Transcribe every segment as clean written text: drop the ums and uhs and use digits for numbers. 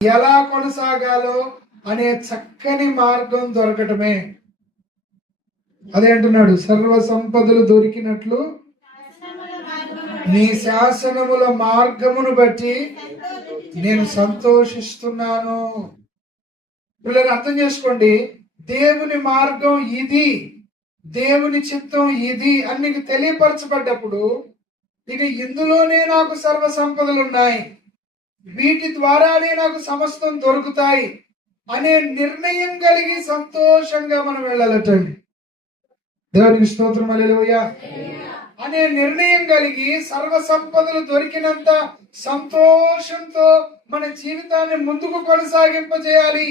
ఎలా కొనసాగాలో అనే చక్కని మార్గం దొరకటమే. అదే అంటున్నాడు, సర్వ సంపదలు దొరికినట్లు నీ శాసనముల మార్గమును బట్టి నేను సంతోషిస్తున్నాను. పిల్లలు అర్థం చేసుకోండి, దేవుని మార్గం ఇది, దేవుని చిత్తం ఇది అని నీకు తెలియపరచబడ్డప్పుడు ఇక ఇందులోనే నాకు సర్వ సంపదలు ఉన్నాయి, వీటి ద్వారానే నాకు సమస్తం దొరుకుతాయి అనే నిర్ణయం కలిగి సంతోషంగా మనం వెళ్ళాలటండి. దేవునికి స్తోత్రం, హల్లెలూయా. అనే నిర్ణయం కలిగి సర్వ సంపదలు దొరికినంత సంతోషంతో మన జీవితాన్ని ముందుకు కొనసాగింపజేయాలి.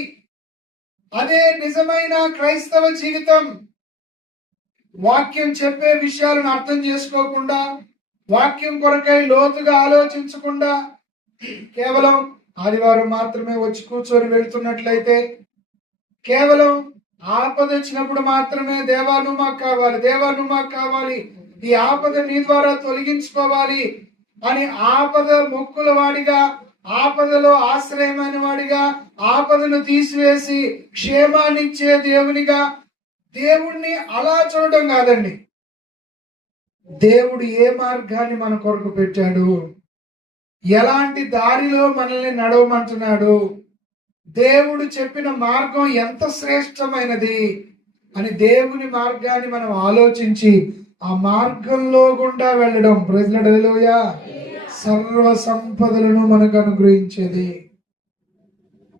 అదే నిజమైన క్రైస్తవ జీవితం. వాక్యం చెప్పే విషయాలను అర్థం చేసుకోకుండా, వాక్యం కొరకై లోతుగా ఆలోచించకుండా కేవలం ఆదివారం మాత్రమే వచ్చి కూర్చొని వెళ్తున్నట్లయితే, కేవలం ఆపద వచ్చినప్పుడు మాత్రమే దేవా నువ్వు మాకు కావాలి, దేవా నువ్వు మాకు కావాలి, ఈ ఆపద నీ ద్వారా తొలగించుకోవాలి అని ఆపద మొక్కుల వాడిగా, ఆపదలో ఆశ్రయమైన వాడిగా, ఆపదను తీసివేసి క్షేమాన్నిచ్చే దేవునిగా దేవుణ్ణి అలా చూడటం కాదండి. దేవుడు ఏ మార్గాన్ని మన కొరకు పెట్టాడు, ఎలాంటి దారిలో మనల్ని నడవమంటున్నాడు, దేవుడు చెప్పిన మార్గం ఎంత శ్రేష్టమైనది అని దేవుని మార్గాన్ని మనం ఆలోచించి ఆ మార్గంలో గుండా వెళ్ళడం, ప్రైజ్ లార్డ్, హల్లెలూయా, సర్వ సంపదలను మనకు అనుగ్రహించేది.